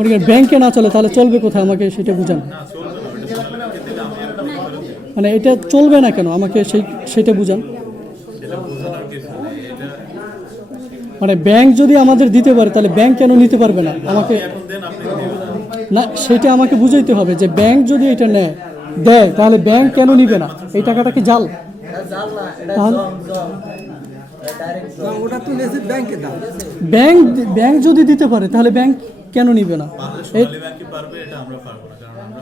মনে করেন ব্যাংকে না চলে তাহলে চলবে কোথায়? আমাকে সেটা বুঝান। মানে এটা চলবে না কেন? আমাকে সেই সেটা বুঝান। মানে ব্যাংক যদি আমাদের দিতে পারে তাহলে ব্যাংক কেন নিতে পারবে না? আমাকে না সেটা আমাকে বুঝাইতে হবে যে ব্যাংক যদি এটা নেয় দেয় তাহলে ব্যাংক কেন নিবে না? এই টাকাটা কি জাল? ব্যাংক ব্যাংক যদি দিতে পারে তাহলে ব্যাংক কেন নিবে না? না। কারণ আমরা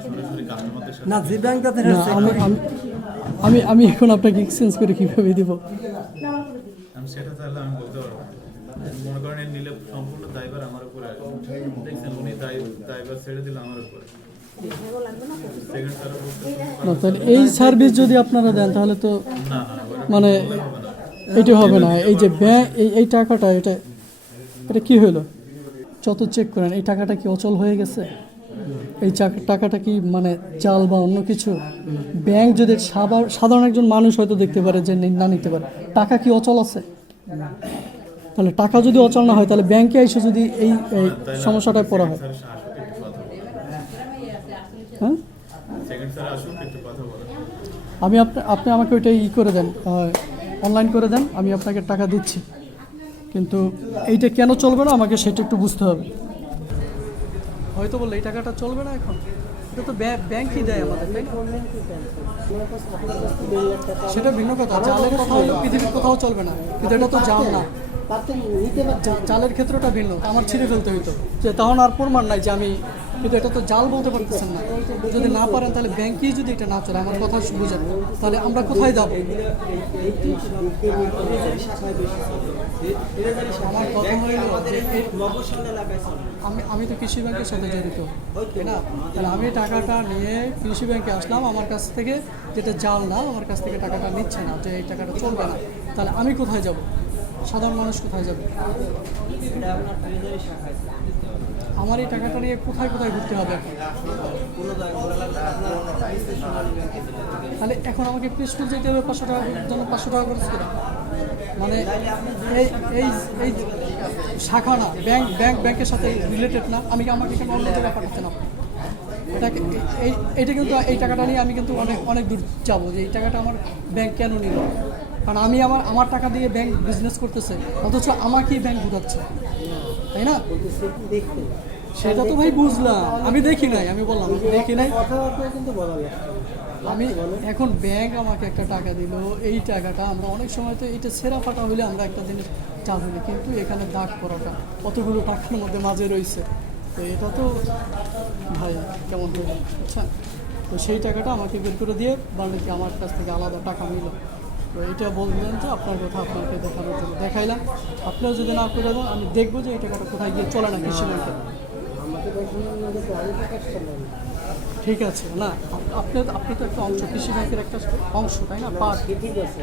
সরাসরি কাস্টমারদের সাথে না যে ব্যাংক আমি আমি- এখন আপনাকে এক্সচেঞ্জ করে কীভাবে দিব? সেটা তাহলে আমি বলতে পারব মনে করেন নিলে সম্পূর্ণ দায়ভার আমার উপরে দেখছেন উনি দায় ছেড়ে দিল আমার উপরে। না। তাহলে এই সার্ভিস যদি আপনারা দেন তাহলে তো মানে এটা হবে না। এই যে ব্যাংক এই এই টাকাটা এটা এটা কি হলো? যত চেক করেন, এই টাকাটা কি অচল হয়ে গেছে? এই টাকাটা কি মানে চাল বা অন্য কিছু? ব্যাংক যদি সাধারণ একজন মানুষ হয়তো দেখতে পারে যে না নিতে পারে। টাকা কি অচল আছে? তাহলে টাকা যদি অচল না হয়, তাহলে ব্যাংকে এসে যদি এই সমস্যাটায় পড়া হয়। হ্যাঁ? আমি আপনি আপনি আমাকে ওইটা ই করে দেন অনলাইন করে দেন, আমি আপনাকে টাকা দিচ্ছি। কিন্তু এইটা কেন চলবে না? আমাকে সেটা একটু বুঝতে হবে। হয়তো বললে, এই টাকাটা চলবে না এখন? এটা তো ব্যাংক, ব্যাংকই দেয় আমাদের? সেটা ভিন্ন কথা। কথা হলো, পৃথিবীর কোথাও চলবে না। কিন্তু এটা তো জাল না। জালের ক্ষেত্রটা ভিন্ন, আমার ছিঁড়ে ফেলতে হইতো। যে তখন আর প্রমাণ নাই যে আমি কিন্তু এটা তো জাল বলতে পারতেছেন না। যদি না পারেন তাহলে ব্যাংকেই যদি এটা না চলে, আমার কথা বুঝেন তাহলে আমরা কোথায় যাব? আমার কথা হইল আমি আমি তো কৃষি ব্যাংকের সাথে জড়িত। না? তাহলে আমি টাকাটা নিয়ে কৃষি ব্যাংকে আসলাম, আমার কাছ থেকে যেটা জাল না, আমার কাছ থেকে টাকাটা নিচ্ছে না, যে এই টাকাটা চলবে না। তাহলে আমি কোথায় যাব? সাধারণ মানুষ কোথায় যাবে? আমার এই টাকাটা নিয়ে কোথায় কোথায় ঘুরতে হবে? তাহলে এখন আমাকে প্রেস্কুল যেতে হবে পাঁচশো টাকা জন্য পাঁচশো টাকা খরচ করে। মানে এই এই এই শাখা না ব্যাংক ব্যাংক ব্যাংকের সাথে রিলেটেড না। আমি কি আমাকে এখানে অন্য জায়গায় পাঠাচ্ছেন আপনি এটাকে, এই এটা কিন্তু, এই টাকাটা নিয়ে আমি কিন্তু অনেক অনেক দূর যাব। যে এই টাকাটা আমার ব্যাংক কেন নিল? কারণ আমি আমার আমার টাকা দিয়ে ব্যাংক বিজনেস করতেছে, অথচ আমাকেই ব্যাংক ঘুরাচ্ছে তাই না? সেটা তো ভাই বুঝলাম। আমি দেখি নাই, আমি বললাম দেখি নাই। কিন্তু বলা আমি এখন ব্যাংক আমাকে একটা টাকা দিল, এই টাকাটা আমরা অনেক সময় তো এটা সেরা ফাটা হলে আমরা একটা জিনিস চাপ দিই, কিন্তু এখানে দাগ পড়াটা, কতগুলো টাকার মধ্যে মাঝে রয়েছে তো এটা তো ভাই, কেমন হলো আচ্ছা তো সেই টাকাটা আমাকে বের করে দিয়ে কি আমার কাছ থেকে আলাদা টাকা নিল। তো এটা বললেন যে আপনার কথা আপনাকে দেখানোর জন্য দেখাইলাম। আপনিও যদি না করে দেন আমি দেখব যে এই টাকাটা কোথায় গিয়ে চলে না কৃষি ব্যাংকে ঠিক আছে না আপনি আপনি তো একটা অংশ কৃষি ব্যাংকের একটা অংশ তাই না? পার্ট ঠিক আছে।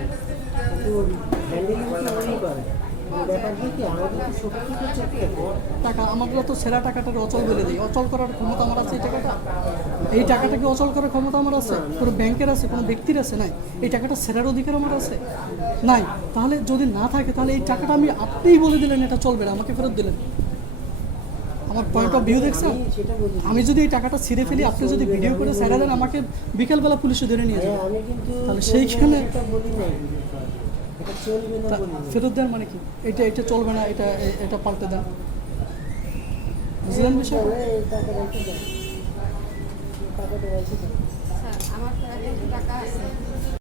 কিন্তু হ্যান্ডেলিং তো ওই করে কিন্তু ব্যাপার কি কি আমাদের তো টাকা সেরা টাকাটাকে অচল বলে দিই অচল করার ক্ষমতা আমার আছে এই টাকাটা এই টাকাটাকে অচল করার ক্ষমতা আমার আছে। কোনো ব্যাংকের আছে কোনো ব্যক্তির আছে, নাই। এই টাকাটা সেরার অধিকার আমার আছে নাই তাহলে যদি না থাকে, তাহলে এই টাকাটা আমি আপনিই বলে দিলেন, এটা চলবে না আমাকে ফেরত দিলেন। আমার পয়েন্ট অফ ভিউ দেখছেন? আমি যদি এই টাকাটা ছিঁড়ে ফেলি আপনি যদি ভিডিও করে সেরা দেন আমাকে বিকেলবেলা পুলিশে ধরে নিয়ে যাবে আমি কিন্তু তাহলে সেইখানে ফেরত দেন মানে কি? এটা এটা চলবে না এটা এটা পাল্টে দেন। বুঝলেন বিষয় আমার টাকা আছে।